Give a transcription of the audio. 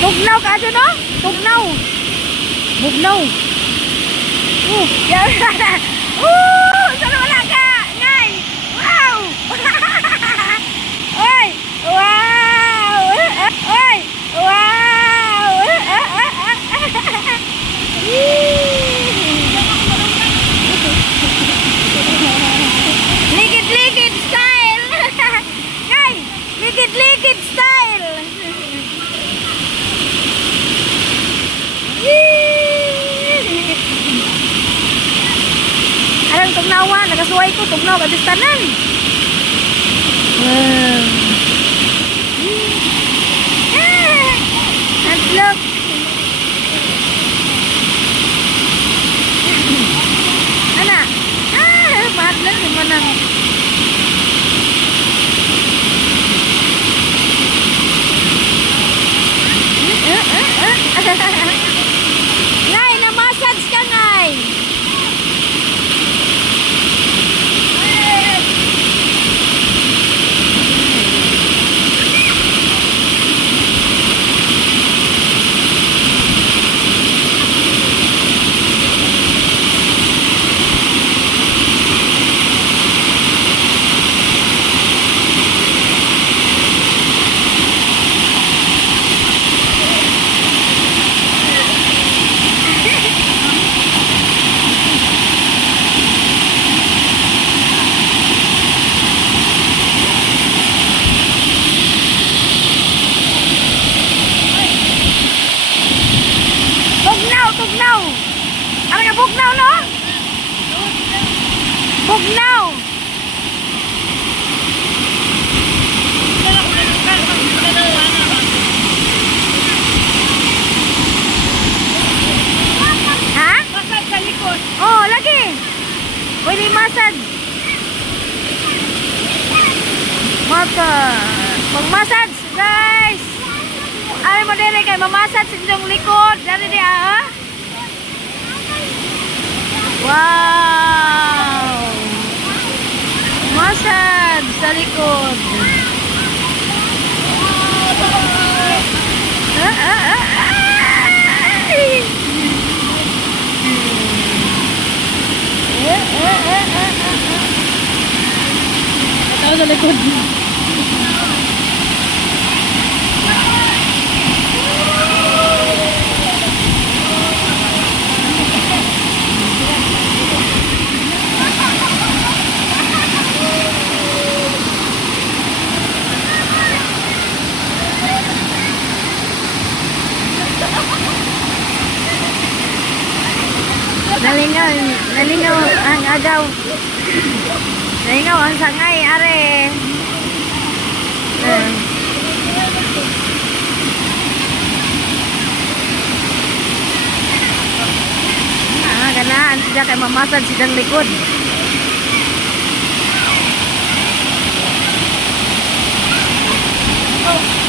Tugnaw ka dyan, no? Tugnaw. Bugnaw. Yan. Sana wala ka. Ngay. Wow. Oy. Wow. Oy. Wow. Likid-likid style. Ngay. Likid-likid style. Alang tugnawa, nagasuway ko, tugnaw, kadistanan. Look. Ana, mahal si Manang. Ngay, na-massage ka, Ngay. Bugnaw. Ano nga bugnaw, no? Bugnaw. Ha? Masad sa likod. Oh, lagi. Pwede masad. Pag-massage, guys. Ay mo dire kay mamasad sa inyong likod. Dari di ah. Wow! Massage sa likod. Ito sa likod. Nalingaw ang agaw. Nalingaw ang sangay, are. Ganaan sila kay mamasad silang likod. Oh.